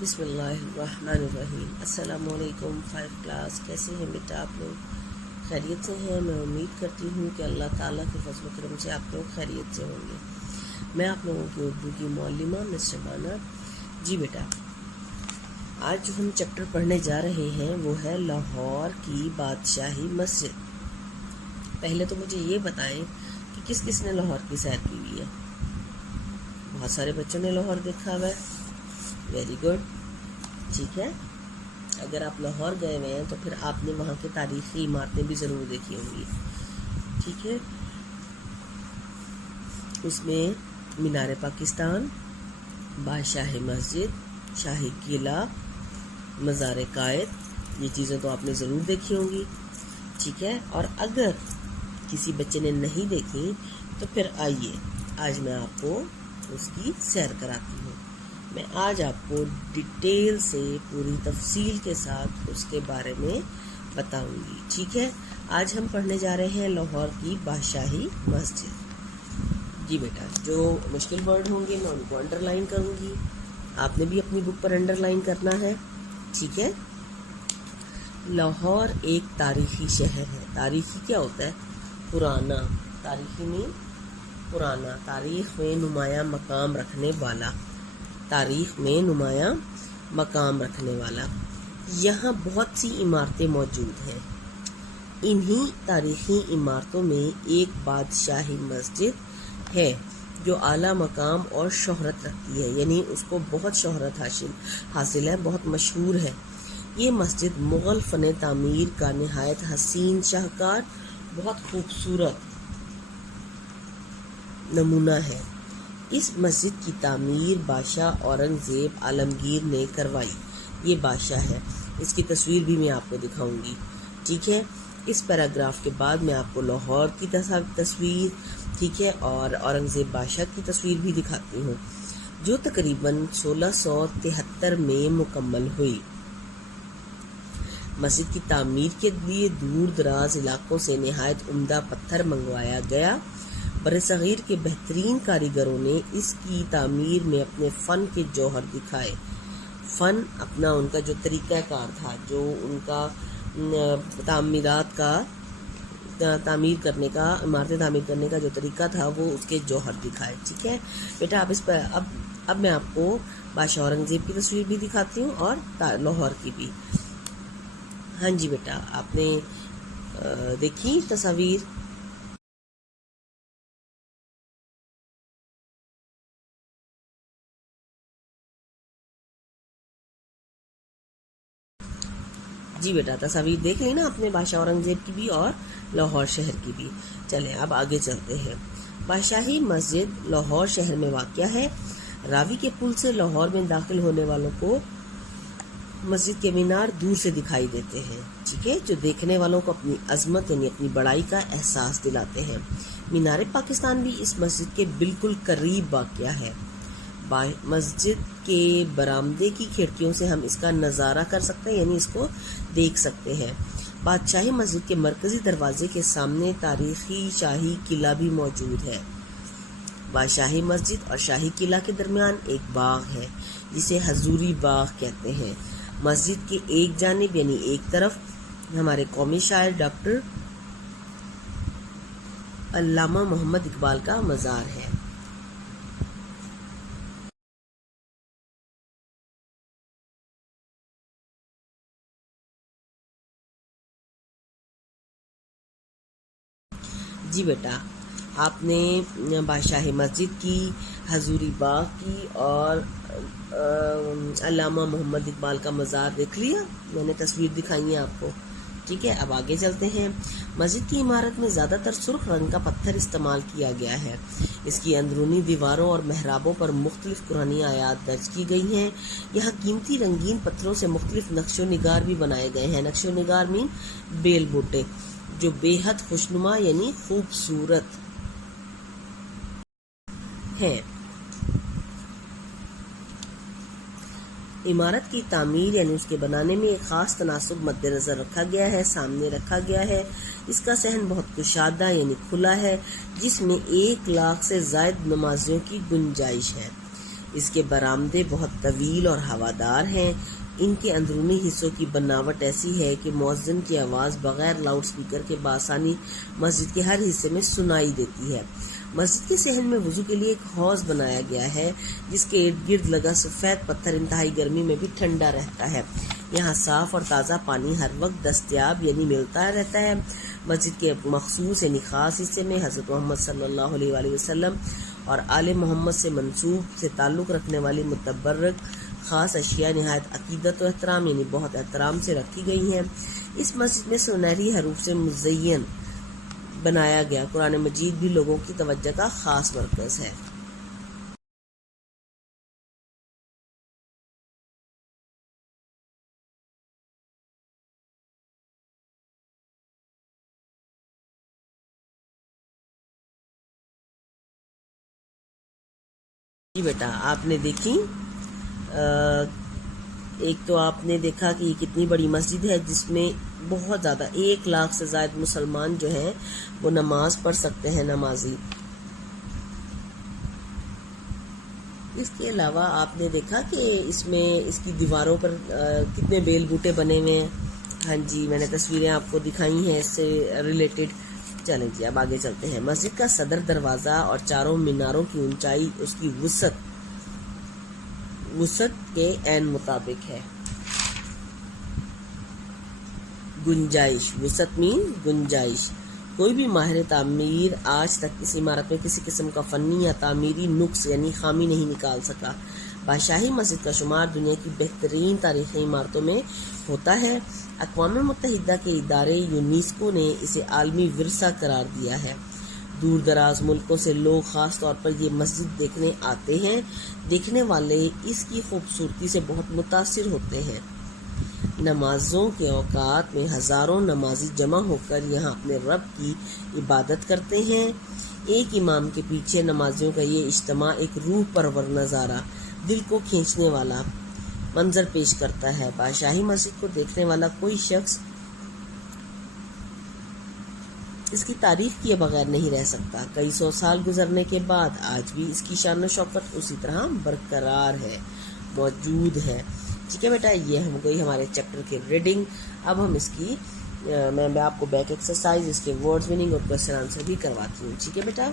بسم اللہ الرحمن الرحیم۔ السلام علیکم 5 کلاس، کیسے ہیں بیٹا آپ لوگ؟ خیریت سے ہیں؟ میں امید کرتی ہوں کہ اللہ تعالیٰ کے فضل و کرم سے آپ لوگ خیریت سے ہوں گے۔ میں آپ لوگوں کی اردو کی معلمہ مس شبانہ۔ جی بیٹا، آج جو ہم چیپٹر پڑھنے جا رہے ہیں وہ ہے لاہور کی بادشاہی مسجد۔ پہلے تو مجھے یہ بتائیں کہ کس کس نے لاہور کی سیر کی ہوئی ہے؟ بہت سارے بچوں نے لاہور دیکھا ہوا ہے، ویری گڈ، ٹھیک ہے۔ اگر آپ لاہور گئے ہوئے ہیں تو پھر آپ نے وہاں کی تاریخی عمارتیں بھی ضرور دیکھی ہوں گی، ٹھیک ہے۔ اس میں مینار پاکستان، بادشاہ مسجد، شاہی قلعہ، مزار قائد، یہ چیزیں تو آپ نے ضرور دیکھی ہوں گی، ٹھیک ہے۔ اور اگر کسی بچے نے نہیں دیکھی تو پھر آئیے آج میں آپ کو اس کی سیر کراتی ہوں۔ میں آج آپ کو ڈیٹیل سے پوری تفصیل کے ساتھ اس کے بارے میں بتاؤں گی، ٹھیک ہے۔ آج ہم پڑھنے جا رہے ہیں لاہور کی بادشاہی مسجد۔ جی بیٹا، جو مشکل ورڈ ہوں گے میں ان کو انڈر لائن کروں گی، آپ نے بھی اپنی بک پر انڈر لائن کرنا ہے، ٹھیک ہے۔ لاہور ایک تاریخی شہر ہے۔ تاریخی کیا ہوتا ہے؟ پرانا۔ تاریخی میں پرانا، تاریخ میں نمایاں مقام رکھنے والا، تاریخ میں نمایاں مقام رکھنے والا۔ یہاں بہت سی عمارتیں موجود ہیں۔ انہی تاریخی عمارتوں میں ایک بادشاہی مسجد ہے جو اعلیٰ مقام اور شہرت رکھتی ہے، یعنی اس کو بہت شہرت حاصل ہے، بہت مشہور ہے۔ یہ مسجد مغل فن تعمیر کا نہایت حسین شاہکار، بہت خوبصورت نمونہ ہے۔ اس مسجد کی تعمیر بادشاہ اورنگزیب عالمگیر نے کروائی۔ یہ بادشاہ ہے، اس کی تصویر بھی میں آپ کو دکھاؤں گی، ٹھیک ہے۔ اس پیراگراف کے بعد میں آپ کو لاہور کی تصویر، ٹھیک ہے، اور اورنگزیب بادشاہ کی تصویر بھی دکھاتی ہوں، جو تقریباً 1673 میں مکمل ہوئی۔ مسجد کی تعمیر کے لیے دور دراز علاقوں سے نہایت عمدہ پتھر منگوایا گیا۔ برصغیر کے بہترین کاریگروں نے اس کی تعمیر میں اپنے فن کے جوہر دکھائے۔ فن اپنا ان کا جو طریقہ کار تھا، جو ان کا تعمیر کرنے کا، عمارتیں تعمیر کرنے کا جو طریقہ تھا، وہ اس کے جوہر دکھائے، ٹھیک ہے بیٹا۔ آپ اس پر اب میں آپ کو بادشاہ اورنگزیب کی تصویر بھی دکھاتی ہوں اور لاہور کی بھی۔ ہاں جی بیٹا، آپ نے دیکھی تصاویر؟ جی بیٹا، تصاویر دیکھ لی نا آپ نے، بادشاہ اورنگزیب کی بھی اور لاہور شہر کی بھی۔ چلیں اب آگے چلتے ہیں۔ بادشاہی مسجد لاہور شہر میں واقع ہے۔ راوی کے پل سے لاہور میں داخل ہونے والوں کو مسجد کے مینار دور سے دکھائی دیتے ہیں، ٹھیک ہے، جو دیکھنے والوں کو اپنی عظمت یعنی اپنی بڑائی کا احساس دلاتے ہیں۔ مینار پاکستان بھی اس مسجد کے بالکل قریب واقع ہے۔ مسجد کے برآمدے کی کھڑکیوں سے ہم اس کا نظارہ کر سکتے ہیں، یعنی اس کو دیکھ سکتے ہیں۔ بادشاہی مسجد کے مرکزی دروازے کے سامنے تاریخی شاہی قلعہ بھی موجود ہے۔ بادشاہی مسجد اور شاہی قلعہ کے درمیان ایک باغ ہے جسے حضوری باغ کہتے ہیں۔ مسجد کے ایک جانب یعنی ایک طرف ہمارے قومی شاعر ڈاکٹر علامہ محمد اقبال کا مزار ہے۔ جی بیٹا، آپ نے بادشاہی مسجد کی، حضوری باغ کی اور علامہ محمد اقبال کا مزار دیکھ لیا، میں نے تصویر دکھائی ہے آپ کو، ٹھیک ہے۔ اب آگے چلتے ہیں۔ مسجد کی عمارت میں زیادہ تر سرخ رنگ کا پتھر استعمال کیا گیا ہے۔ اس کی اندرونی دیواروں اور محرابوں پر مختلف قرآنی آیات درج کی گئی ہیں۔ یہاں قیمتی رنگین پتھروں سے مختلف نقش و نگار بھی بنائے گئے ہیں۔ نقش و نگار مین بیل بوٹے، جو بے حد خوشنما یعنی خوبصورت ہیں۔ عمارت کی تعمیر یعنی اس کے بنانے میں ایک خاص تناسب مد نظر رکھا گیا ہے، سامنے رکھا گیا ہے۔ اس کا صحن بہت کشادہ یعنی کھلا ہے، جس میں 1 لاکھ سے زائد نمازیوں کی گنجائش ہے۔ اس کے برآمدے بہت طویل اور ہوادار ہیں۔ ان کے اندرونی حصوں کی بناوٹ ایسی ہے کہ مؤذن کی آواز بغیر لاؤڈ سپیکر کے بآسانی مسجد کے ہر حصے میں سنائی دیتی ہے۔ مسجد کے صحن میں وضو کے لیے ایک حوض بنایا گیا ہے جس کے ارد گرد لگا سفید پتھر انتہائی گرمی میں بھی ٹھنڈا رہتا ہے۔ یہاں صاف اور تازہ پانی ہر وقت دستیاب یعنی ملتا رہتا ہے۔ مسجد کے مخصوص یعنی خاص حصے میں حضرت محمد صلی اللہ علیہ وآلہ وسلم اور آل محمد سے منسوب سے تعلق رکھنے والی متبرک خاص اشیاء نہایت عقیدت و احترام یعنی بہت احترام سے رکھی گئی ہیں۔ اس مسجد میں سنہری حروف سے مزین بنایا گیا قرآن مجید بھی لوگوں کی توجہ کا خاص مرکز ہے۔ جی بیٹا، آپ نے دیکھی ایک تو آپ نے دیکھا کہ یہ کتنی بڑی مسجد ہے جس میں بہت زیادہ 1 لاکھ سے زائد مسلمان جو ہیں وہ نماز پڑھ سکتے ہیں، نمازی۔ اس کے علاوہ آپ نے دیکھا کہ اس میں اس کی دیواروں پر کتنے بیل بوٹے بنے ہوئے ہیں۔ ہاں جی، میں نے تصویریں آپ کو دکھائی ہیں اس سے ریلیٹڈ۔ چلیں جی اب آگے چلتے ہیں۔ مسجد کا صدر دروازہ اور چاروں میناروں کی اونچائی اس کی وسعت کے عین مطابق ہے۔ گنجائش، وسعت مین گنجائش۔ کوئی بھی ماہر تعمیر آج تک اس عمارت میں کسی قسم کا فنی یا تعمیری نقص یعنی خامی نہیں نکال سکا۔ بادشاہی مسجد کا شمار دنیا کی بہترین تاریخی عمارتوں میں ہوتا ہے۔ اقوام متحدہ کے ادارے یونیسکو نے اسے عالمی ورثہ قرار دیا ہے۔ دور دراز ملکوں سے لوگ خاص طور پر یہ مسجد دیکھنے آتے ہیں۔ دیکھنے والے اس کی خوبصورتی سے بہت متاثر ہوتے ہیں۔ نمازوں کے اوقات میں ہزاروں نمازی جمع ہو کر یہاں اپنے رب کی عبادت کرتے ہیں۔ ایک امام کے پیچھے نمازیوں کا یہ اجتماع ایک روح پرور نظارہ، دل کو کھینچنے والا منظر پیش کرتا ہے۔ بادشاہی مسجد کو دیکھنے والا کوئی شخص اس کی تعریف کیے بغیر نہیں رہ سکتا۔ کئی سو سال گزرنے کے بعد آج بھی اس کی شان و شوکت اسی طرح برقرار ہے، موجود ہے۔ ٹھیک ہے بیٹا، یہ ہم گئی ہمارے چیپٹر کی ریڈنگ۔ اب ہم اس کی میں آپ کو بیک ایکسرسائز، اس کے ورڈز میننگ اور کوسچن آنسر بھی کرواتی ہوں۔ ٹھیک ہے بیٹا۔